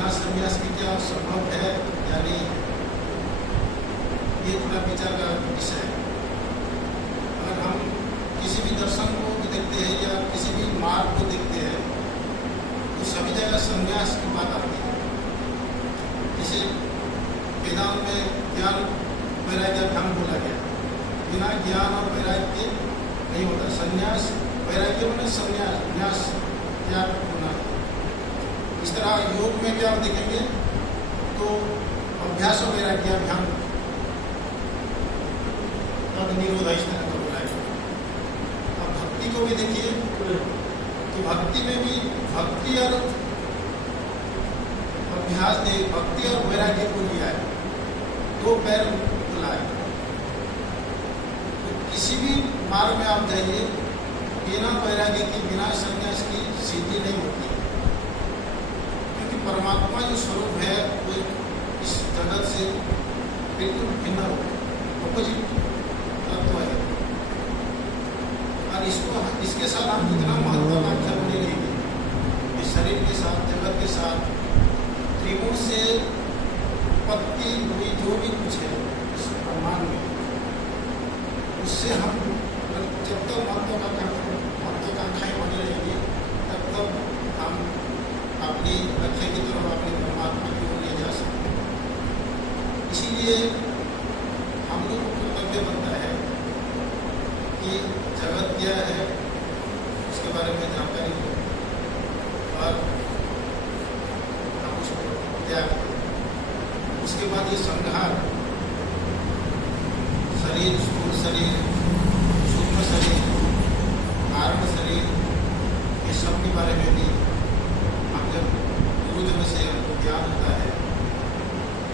बिना संन्यास के क्या संभव है या नहीं, ये थोड़ा विचार का विषय है। अगर हम किसी भी दर्शन को देखते हैं या किसी भी मार्ग को देखते हैं तो सभी जगह संन्यास की बात आती है। जैसे वेदांत में ज्ञान वैराग्य भ्रम बोला गया, बिना ज्ञान और वैराग्य नहीं होता। संन्यास वैराग्य मैंने संन्यास न्यास त्याग होना। इस तरह योग में भी आप देखेंगे तो अभ्यास और वैराग्याभ्याम तद निरोध इस तरह का बोला है। अब भक्ति को भी देखिए तो भक्ति में भी भक्ति और अभ्यास ने भक्ति और वैराग्य को लिया है, दो पैर बोला है। तो किसी भी मार्ग में आप जाइए, बिना वैराग्य की बिना संन्यास की सिद्धि नहीं होती है, क्योंकि परमात्मा जो स्वरूप है वो इस जगत से बिल्कुल भिन्न अपोजिट तत्व है। और इसके साथ हम जितना महत्वाकांक्षा बने रहेंगे, इस शरीर के साथ जगत के साथ त्रिगुण से उत्पत्ति हुई जो भी कुछ है इस ब्रह्मांड में, उससे हम जब तक महत्वाकांक्षाएं बनी रहेंगी तब तक हम अपनी लक्ष्य की तरफ अपने परमात्मा की ओर ले जा सकते हैं। इसीलिए हम लोग को कर्तव्य बनता है कि जगत क्या है उसके बारे में जानकारी हो और हम उसको त्याग करें। उसके बाद ये संहार, शरीर, स्थूल शरीर, सूक्ष्म शरीर, कारण शरीर, ये सब के बारे में भी हम जब गुरुजन से हमको ज्ञान होता है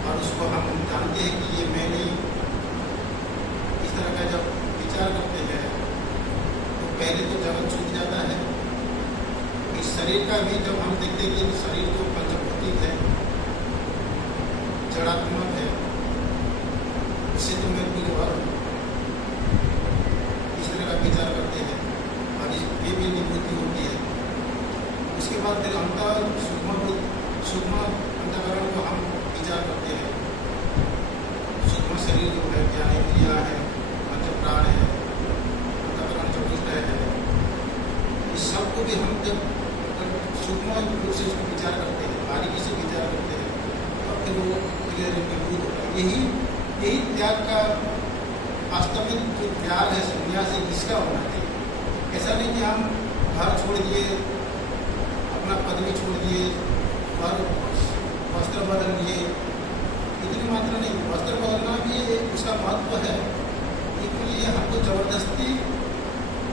और उसको हम जानते हैं कि ये मैं नहीं, इस तरह का जब विचार करते हैं तो पहले तो जगत छूट जाता है। इस शरीर का भी जब हम देखते हैं कि शरीर तो पंचभौतिक है, जड़ात्मक है, उससे तो मैं कोई और इस तरह का विचार करते हैं और ये भी निवृत्ति होती है। उसके बाद फिर हमका सूक्ष्म अंतःकरण को हम विचार करते हैं। सूक्ष्म शरीर जो है, ज्ञानेंद्रियाँ है, पंच प्राण है, अंतःकरण चतुष्ट है, इस सब को भी हम जब सूक्ष्म रूप से उसको विचार करते हैं, बारीकी से विचार करते हैं और फिर वो निवृत्त होता है। यही त्याग का वास्तविक जो त्याग है, संन्यास है, इसका होना चाहिए। ऐसा नहीं कि हम घर छोड़ दिए, अपना पदवी छोड़ दिए और वस्त्र बदल लिए, इतनी मात्रा नहीं। वस्त्र बदलना भी उसका महत्व है, लेकिन ये हमको जबरदस्ती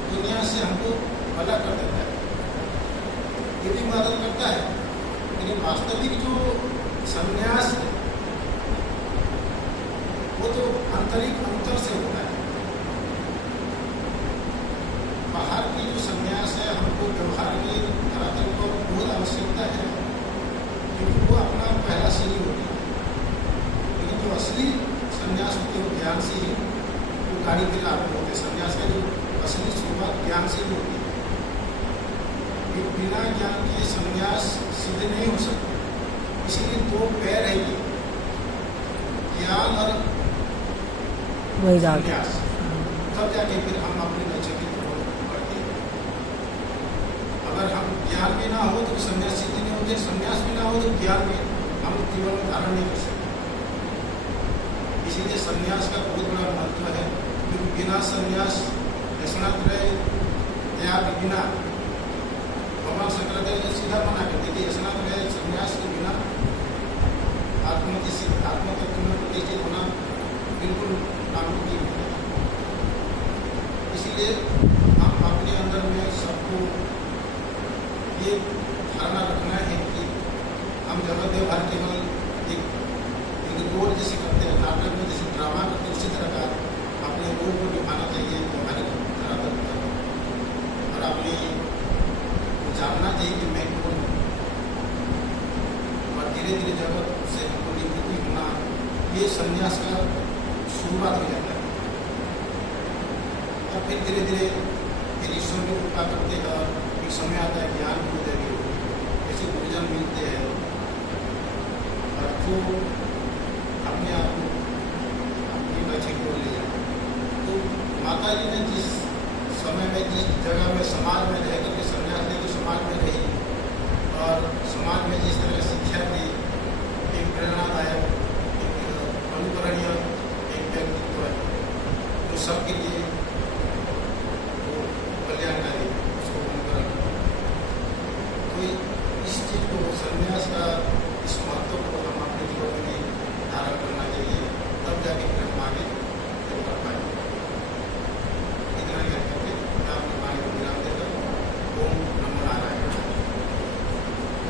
दुनिया से हमको अलग कर देता है, ये भी मदद करता है। लेकिन वास्तविक जो संन्यास है वो तो आंतरिक अंतर से होता है। बाहर की जो संन्यास है हमको व्यवहार की धरातल पर बहुत आवश्यकता है, क्योंकि वो अपना पहला सीढ़ी होती है। लेकिन जो असली संन्यास होती है वो ज्ञान से ही वो गाड़ी के लाभ होते हैं। संन्यास का जो असली शुरुआत ज्ञान से ही होती है। बिना ज्ञान के संन्यास सिद्ध नहीं हो सकता। इसीलिए दो पैर है ये, ज्ञान और संन्यास, तब जाके फिर हम अपने लक्ष्य की तरफ बढ़ते हैं। अगर हम ज्ञान भी ना हो तो संन्यास सिद्ध नहीं होते, संन्यास भी ना हो तो ज्ञान भी हम जीवन में धारण नहीं कर सकते। इसीलिए संन्यास का बहुत बड़ा महत्व है, क्योंकि बिना संन्यास व्यसनात्रय त्याग बिना, भगवान शंकराचार्य ने सीधा मना कर दिया कि व्यसनात्रय संन्यास के बिना आत्मतत्व में प्रतिष्ठित होना बिल्कुल नामुमकिन है। इसीलिए हम अपने अंदर में सबको ये धारणा रखना है कि हम जगत व्यवहार केवल एक रोल जैसे करते हैं, नाटक में जैसे ड्रामा करते हैं, उसी तरह का अपने रोल को निभाना चाहिए व्यवहारिक धरातल पर, और अपने जानना चाहिए कि मैं कौन हूँ। और धीरे धीरे जगत से हमको निवृत्ति होना, ये संन्यास का शुरुआत हो जाता है। और फिर धीरे धीरे फिर ईश्वर की कृपा करते हैं, एक समय आता है ज्ञान की उदय भी, जैसे गुरुजन मिलते हैं जो अपने आप को अपनी बच्चे को ले जाए। तो माता जी ने जिस समय में, जिस जगह में, समाज में रह करके संन्यास ली, तो समाज में रही और समाज में जिस तरह शिक्षा दी, एक प्रेरणादायक, एक अनुकरणीय एक व्यक्तित्व है जो सबके लिए वो कल्याणकारी, उसको अनुकरण। तो इस चीज़ को, संन्यास का इस महत्व को हम अपने जीवन में धारण करना चाहिए, तब जाके फिर हम आगे